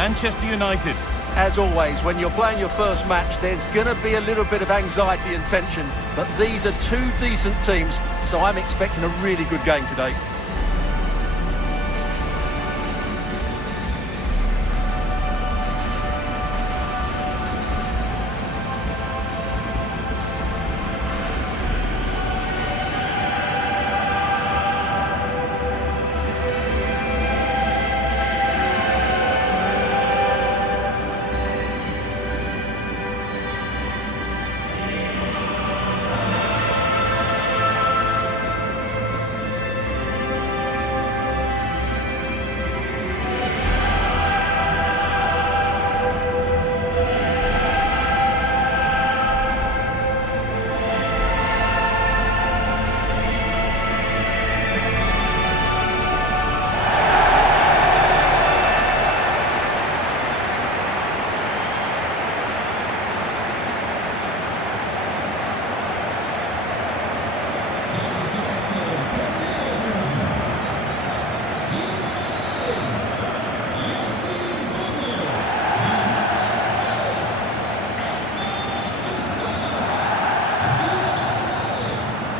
Manchester United. As always, when you're playing your first match, there's going to be a little bit of anxiety and tension, but these are two decent teams, so I'm expecting a really good game today.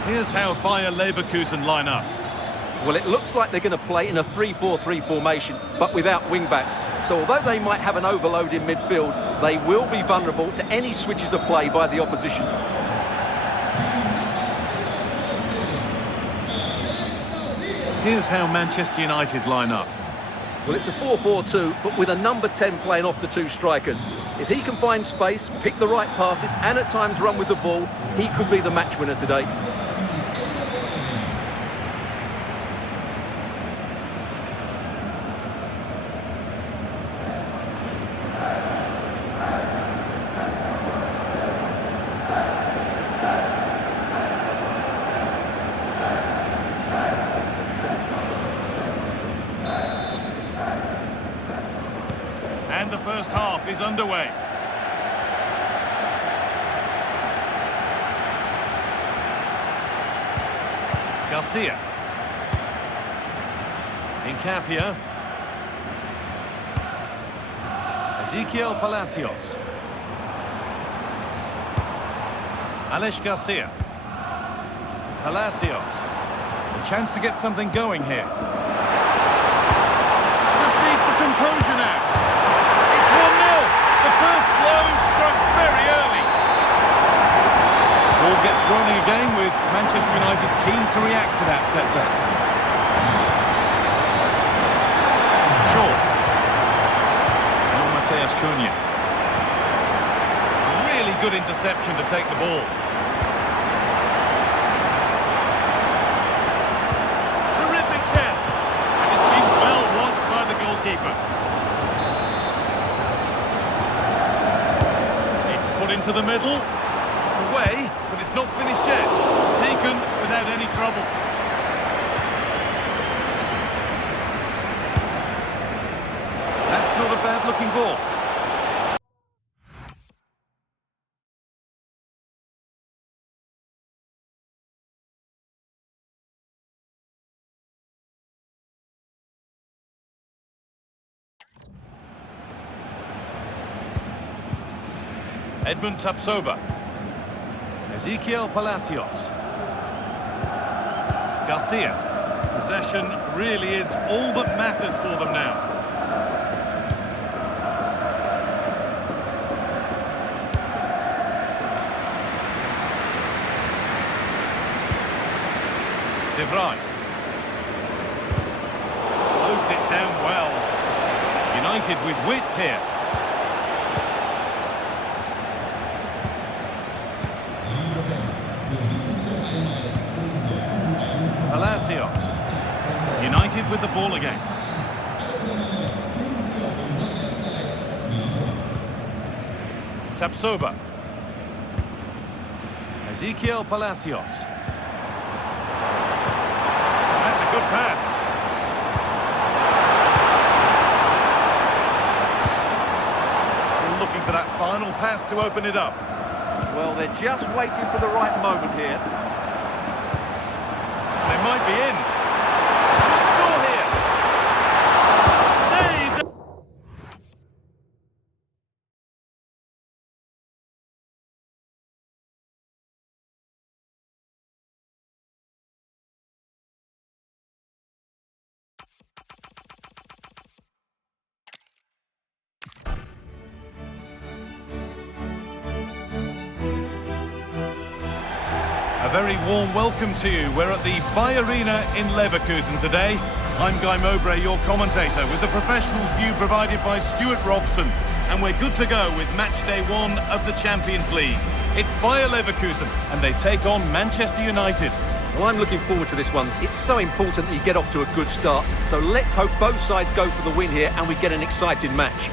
Here's how Bayer Leverkusen line up. Well, it looks like they're going to play in a 3-4-3 formation, but without wing-backs. So although they might have an overload in midfield, they will be vulnerable to any switches of play by the opposition. Here's how Manchester United line up. Well, it's a 4-4-2, but with a number 10 playing off the two strikers. If he can find space, pick the right passes, and at times run with the ball, he could be the match winner today. And the first half is underway. Garcia. Incapia. Ezequiel Palacios. Alex Garcia. Palacios. A chance to get something going here. Just needs the composure now. It's 1-0. The first blow struck very early. Ball gets rolling again with Manchester United keen to react to that setback. Shaw. Oh, Mateus Cunha. Really good interception to take the ball. Terrific chance. And it's been well watched by the goalkeeper. It's put into the middle. It's away, but it's not finished yet. Taken without any trouble. That's not a bad-looking ball. Edmund Tapsoba. Ezequiel Palacios. Garcia. Possession really is all that matters for them now. De Vrij. Closed it down well. United with width here. Palacios. United with the ball again. Tapsoba. Ezequiel Palacios. That's a good pass. Still looking for that final pass to open it up. Well, they're just waiting for the right moment here. They might be in. Should score here. Saved. A very warm welcome to you. We're at the Bayern in Leverkusen today. I'm Guy Mowbray, your commentator, with the professionals' view provided by Stuart Robson. And we're good to go with match day 1 of the Champions League. It's Bayer Leverkusen, and they take on Manchester United. Well, I'm looking forward to this one. It's so important that you get off to a good start. So let's hope both sides go for the win here and we get an exciting match.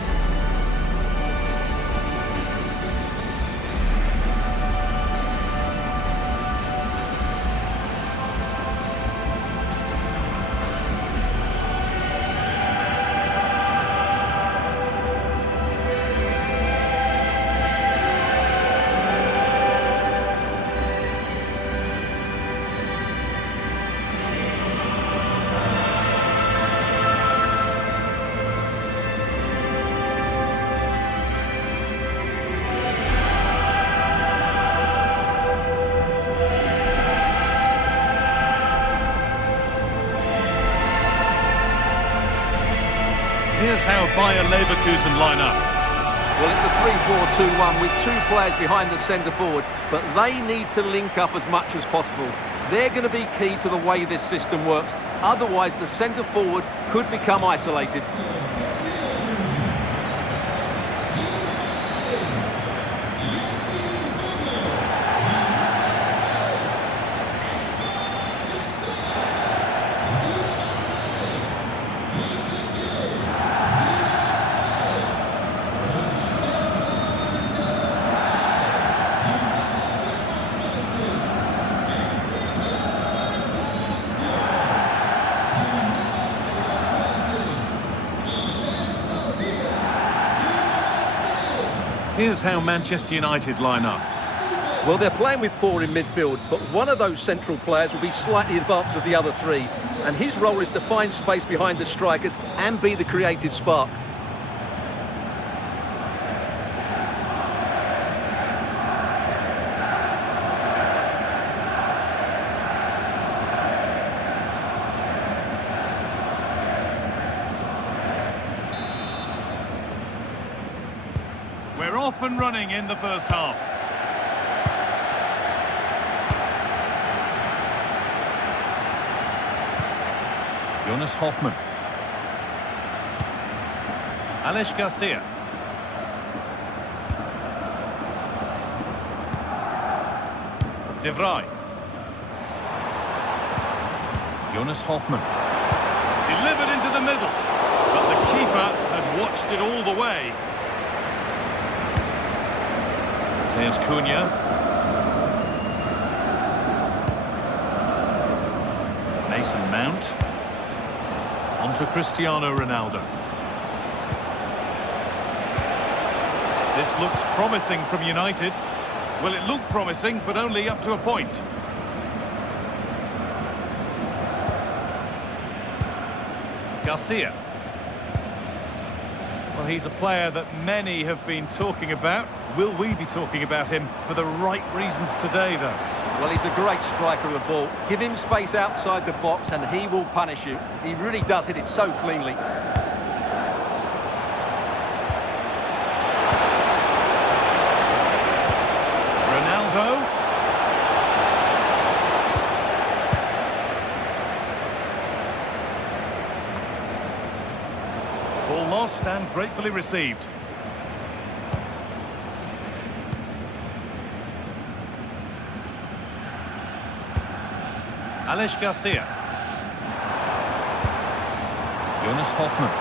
Here's how Bayer Leverkusen line up. Well, it's a 3-4-2-1 with two players behind the centre forward, but they need to link up as much as possible. They're going to be key to the way this system works. Otherwise, the centre forward could become isolated. Here's how Manchester United line up. Well, they're playing with 4 in midfield, but one of those central players will be slightly advanced of the other 3, and his role is to find space behind the strikers and be the creative spark. We're off and running in the first half. Jonas Hoffmann. Alex Garcia. De Vrij. Jonas Hoffmann. Delivered into the middle. But the keeper had watched it all the way. There's Cunha. Mason Mount. On to Cristiano Ronaldo. This looks promising from United. Well, it looked promising, but only up to a point. Garcia. Well, he's a player that many have been talking about. Will we be talking about him for the right reasons today, though? Well, he's a great striker of the ball. Give him space outside the box and he will punish you. He really does hit it so cleanly. Ronaldo. Ball lost and gratefully received. Alex Garcia. Jonas Hoffmann.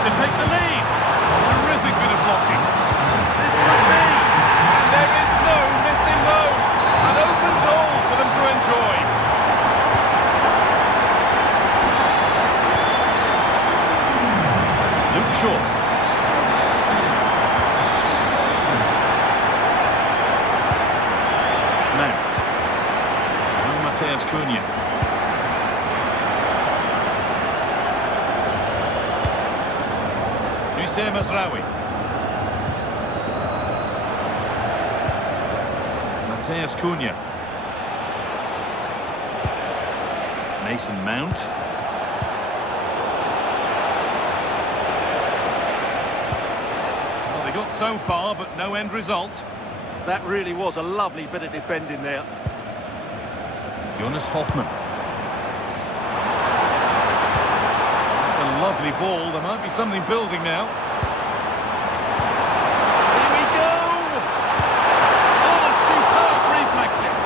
To take the lead. Terrific bit of blocking. This could be. And there is no missing those. An open goal for them to enjoy. Luke Shaw. Cunha. Hussein Mazraoui. Matheus Cunha. Mason Mount. Well, they got so far, but no end result. That really was a lovely bit of defending there. Jonas Hoffmann. It's a lovely ball. There might be something building now. Here we go! Oh, superb reflexes!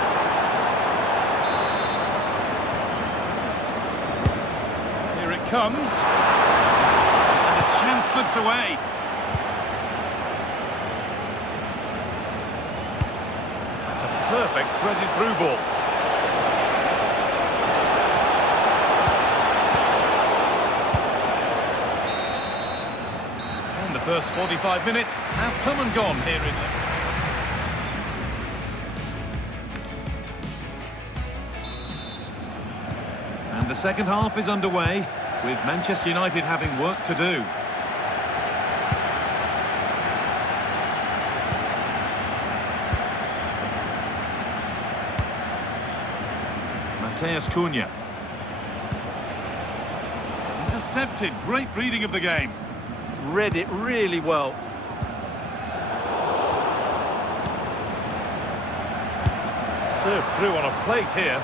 Here it comes. And the chance slips away. That's a perfect threaded through ball. The first 45 minutes have come and gone here in the... And the second half is underway, with Manchester United having work to do. Mateus Cunha. Intercepted, great reading of the game. Read it really well. Served through on a plate here.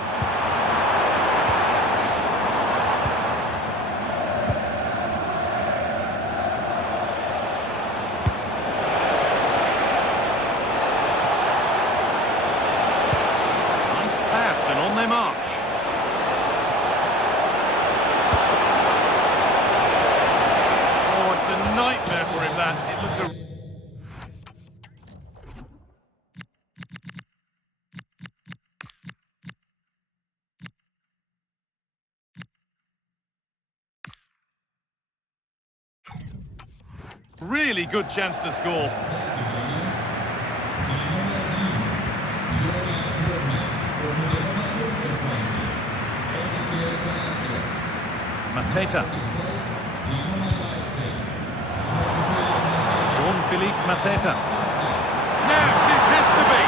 Nice pass and on they march. A nightmare for him, that. It looked a really good chance to score. Mateta. Philippe Mateta. Now, this has to be.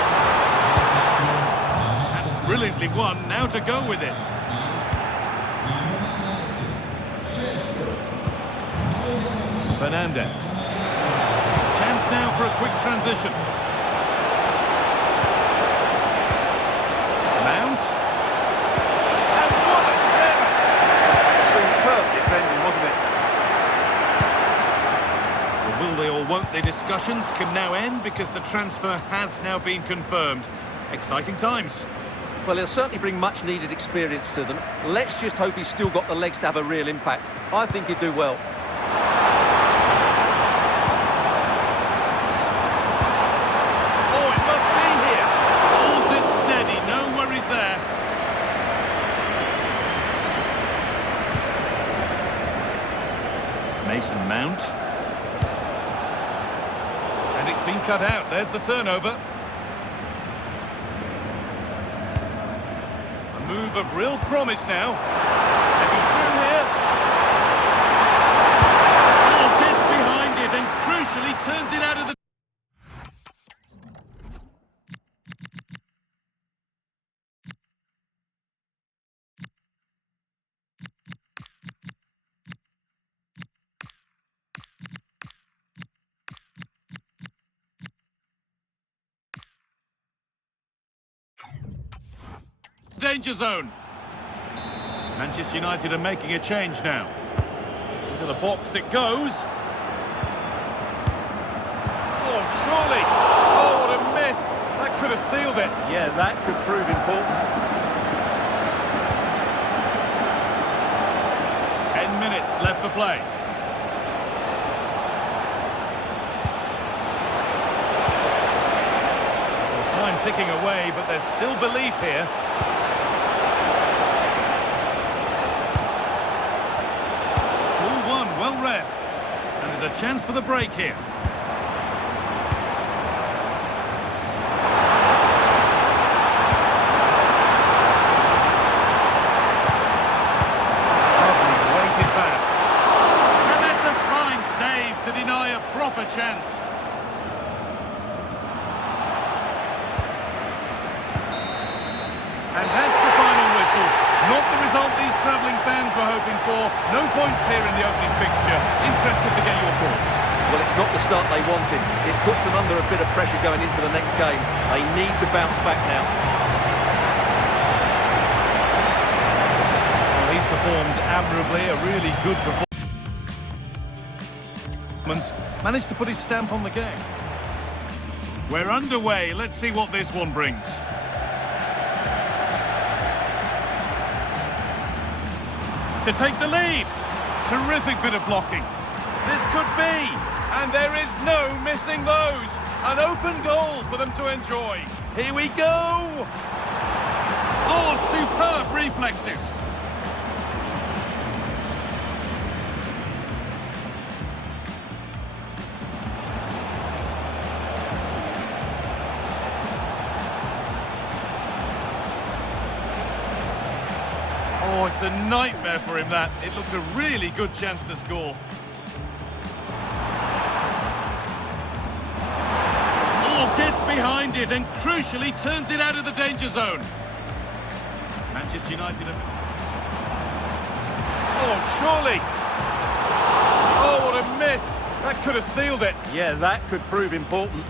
That's brilliantly won. Now to go with it. Fernandez. Chance now for a quick transition. Mount. And what a header! Superb defending, wasn't it? Will they or won't they discussions can now end because the transfer has now been confirmed. Exciting times. Well, he'll certainly bring much needed experience to them. Let's just hope he's still got the legs to have a real impact. I think he'd do well. Oh, it must be here. Holds it steady, no worries there. Mason Mount. And it's been cut out. There's the turnover. A move of real promise now. And he's through here. Oh, gets behind it and crucially turns it out of the... danger zone. Manchester United are making a change now. Into the box it goes. Oh, surely. Oh, what a miss. That could have sealed it. Yeah, that could prove important. 10 minutes left for play. Well, time ticking away, but there's still belief here. 2-1, well read. And there's a chance for the break here. To deny a proper chance. And that's the final whistle. Not the result these travelling fans were hoping for. No points here in the opening fixture. Interested to get your thoughts. Well, it's not the start they wanted. It puts them under a bit of pressure going into the next game. They need to bounce back now. Well, he's performed admirably, a really good performance. Managed to put his stamp on the game. We're underway. Let's see what this one brings. To take the lead. Terrific bit of blocking. This could be, and there is no missing those. An open goal for them to enjoy. Here we go. Oh, superb reflexes. Oh, it's a nightmare for him, that. It looked a really good chance to score. Oh, gets behind it and crucially turns it out of the danger zone. Manchester United. Oh, surely. Oh, what a miss. That could have sealed it. Yeah, that could prove important.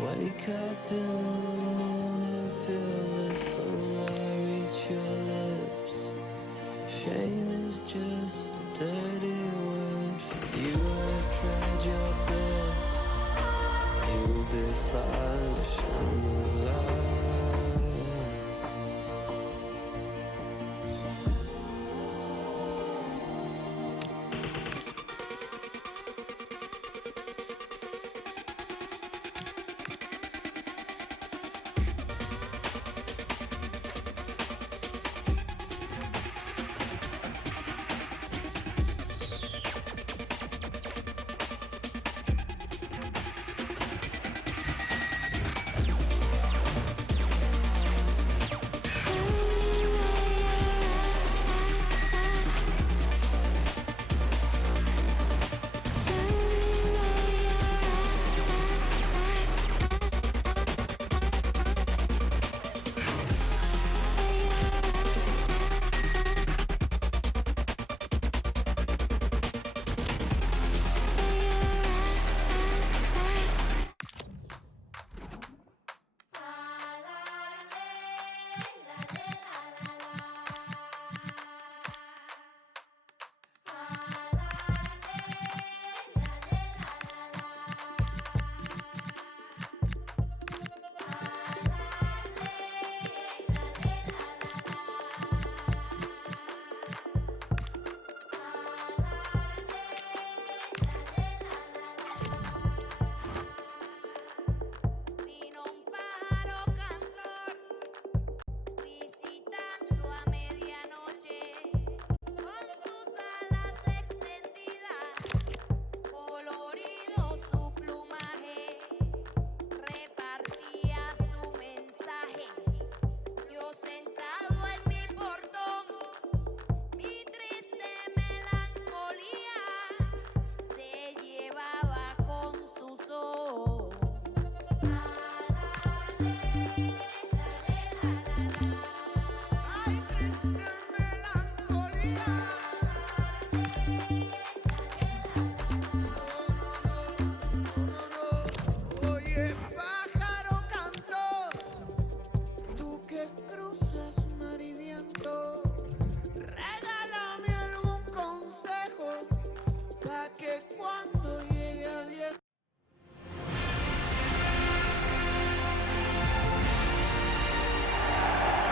Wake up in the morning, feel the sunlight reach your lips. Shame is just a dirty word for you. I've tried your best. You'll be fine, I shine the light.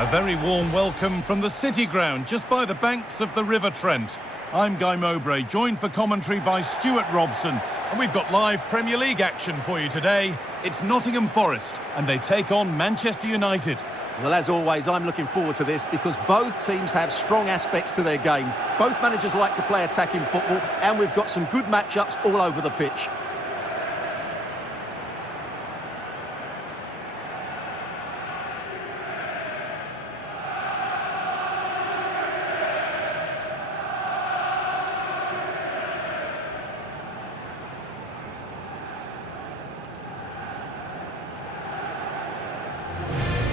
A very warm welcome from the City Ground, just by the banks of the River Trent. I'm Guy Mowbray, joined for commentary by Stuart Robson. And we've got live Premier League action for you today. It's Nottingham Forest, and they take on Manchester United. Well, as always, I'm looking forward to this because both teams have strong aspects to their game. Both managers like to play attacking football, and we've got some good matchups all over the pitch.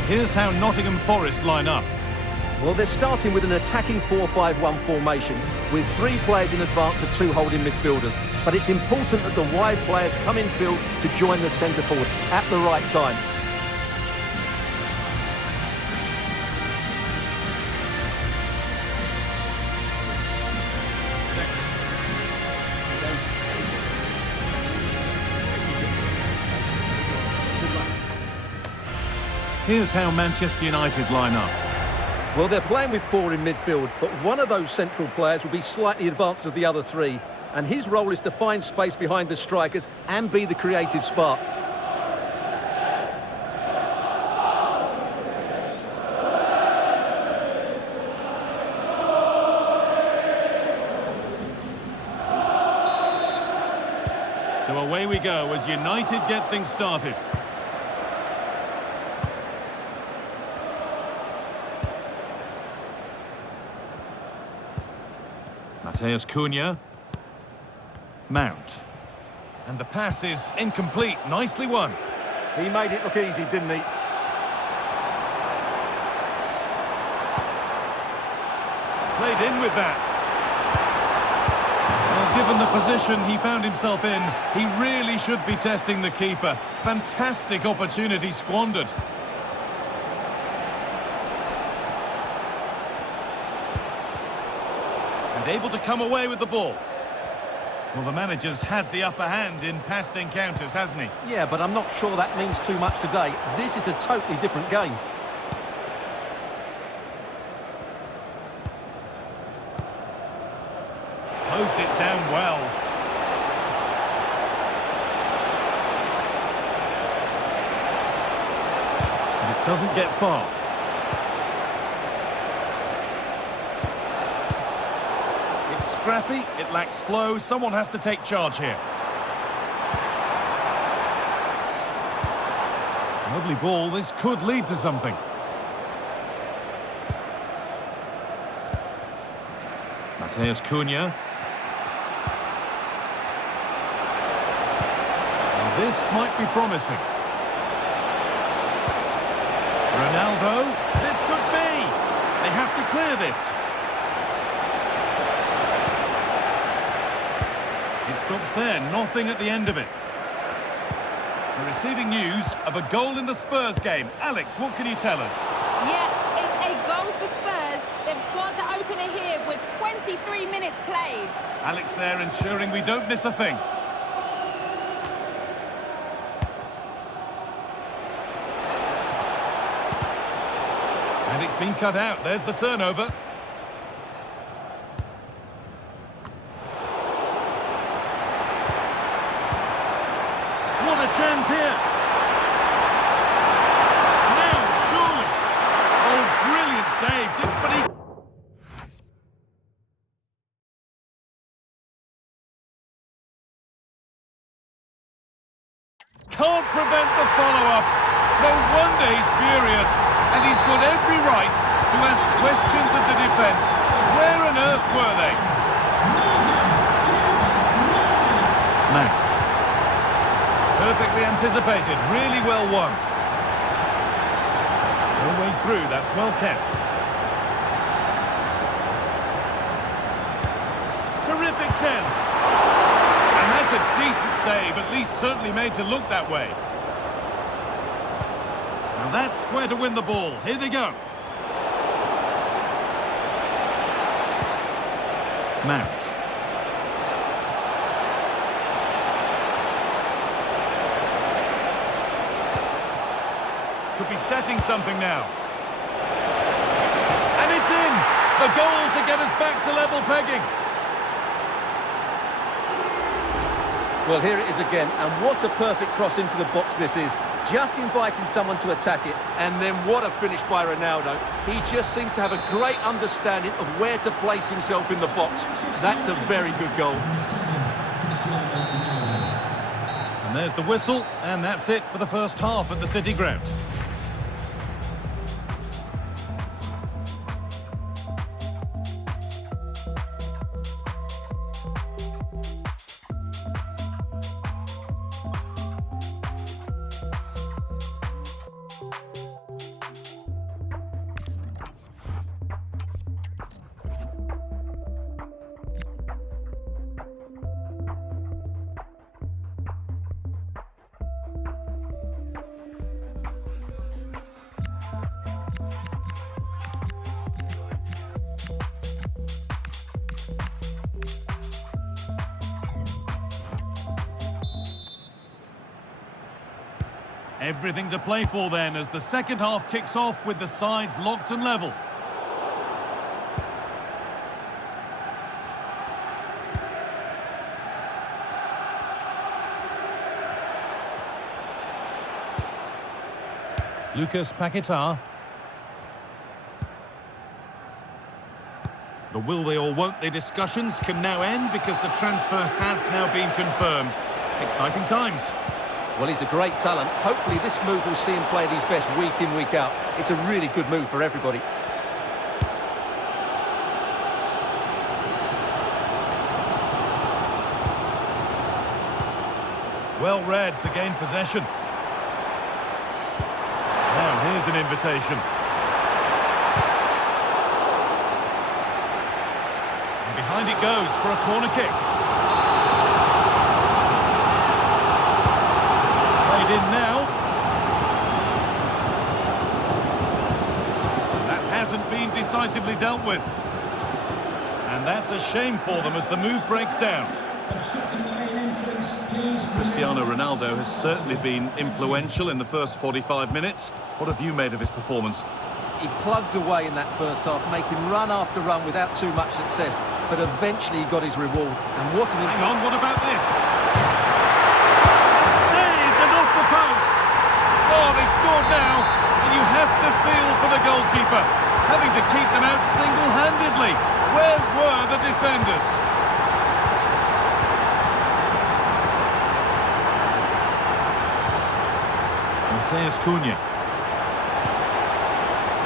Here's how Nottingham Forest line up. Well, they're starting with an attacking 4-5-1 formation with 3 players in advance of 2 holding midfielders. But it's important that the wide players come in field to join the centre forward at the right time. Here's how Manchester United line up. Well, they're playing with 4 in midfield, but one of those central players will be slightly advanced of the other 3. And his role is to find space behind the strikers and be the creative spark. So away we go as United get things started. Mateus Cunha. Mount. And the pass is incomplete. Nicely won. He made it look easy, didn't he? Played in with that. Well, given the position he found himself in, he really should be testing the keeper. Fantastic opportunity squandered. And able to come away with the ball. Well, the manager's had the upper hand in past encounters, hasn't he? Yeah, but I'm not sure that means too much today. This is a totally different game. Closed it down well. And it doesn't get far. It's scrappy, it lacks flow, someone has to take charge here. Lovely ball, this could lead to something. Mateus Cunha. This might be promising. Ronaldo, this could be. They have to clear this. It stops there, nothing at the end of it. We're receiving news of a goal in the Spurs game. Alex, what can you tell us? Yeah, it's a goal for Spurs. They've scored the opener here with 23 minutes played. Alex there ensuring we don't miss a thing. And it's been cut out. There's the turnover. What a chance here. Now, surely. Oh, brilliant save. But he... can't prevent the follow-up. No wonder he's furious. And he's got every right to ask questions of the defence. Where on earth were they? Mount. Perfectly anticipated, really well won. No way through, that's well kept. Terrific chance. And that's a decent save, at least certainly made to look that way. Now that's where to win the ball. Here they go. Mount. Could be setting something now. The goal to get us back to level pegging. Well, here it is again, and what a perfect cross into the box this is. Just inviting someone to attack it, and then what a finish by Ronaldo. He just seems to have a great understanding of where to place himself in the box. That's a very good goal. And there's the whistle, and that's it for the first half at the City Ground. Everything to play for then as the second half kicks off with the sides locked and level. Lucas Paquetá. The will they or won't they discussions can now end because the transfer has now been confirmed. Exciting times. Well, he's a great talent. Hopefully this move will see him play at his best week in, week out. It's a really good move for everybody. Well read to gain possession. Now here's an invitation. And behind it goes for a corner kick. In now. That hasn't been decisively dealt with. And that's a shame for them as the move breaks down. Cristiano Ronaldo has certainly been influential in the first 45 minutes. What have you made of his performance? He plugged away in that first half, making run after run without too much success. But eventually he got his reward. And what an... Hang on, what about this? Oh, they've scored now, and you have to feel for the goalkeeper, having to keep them out single-handedly. Where were the defenders? Matheus Cunha.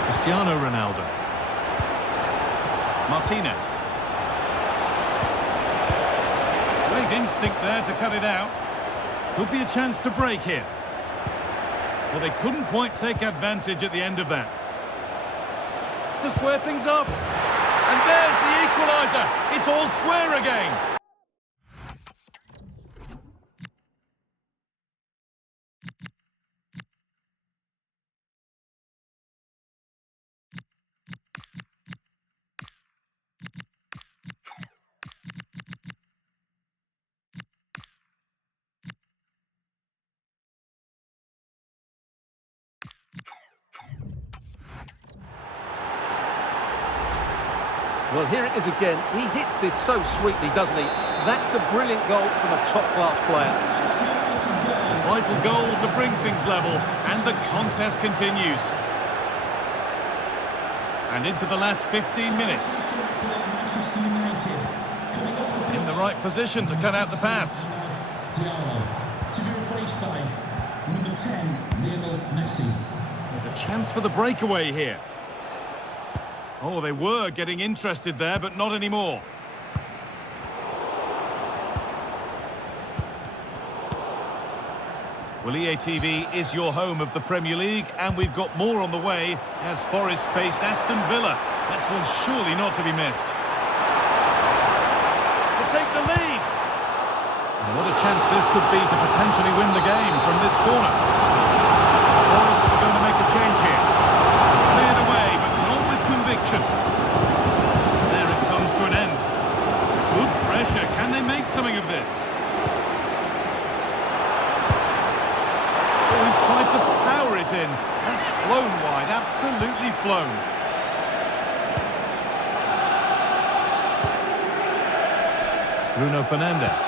Cristiano Ronaldo. Martinez. Great instinct there to cut it out. Could be a chance to break here. Well, they couldn't quite take advantage at the end of that. To square things up. And there's the equaliser. It's all square again. Well, here it is again. He hits this so sweetly, doesn't he? That's a brilliant goal from a top-class player. A vital goal to bring things level, and the contest continues. And into the last 15 minutes. In the right position to cut out the pass. To be replaced by number 10, Lionel Messi. There's a chance for the breakaway here. Oh, they were getting interested there, but not anymore. Well, EA TV is your home of the Premier League, and we've got more on the way as Forest face Aston Villa. That's one surely not to be missed. To take the lead. And what a chance this could be to potentially win the game from this corner. Forest are going to make a change here. Cleared away, but not with conviction. There it comes to an end. Good pressure. Can they make something of this? Oh, he tried to power it in. That's flown wide. Absolutely flown. Bruno Fernandes.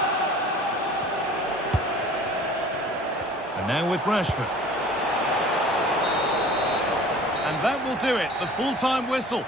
And now with Rashford. And that will do it, the full-time whistle.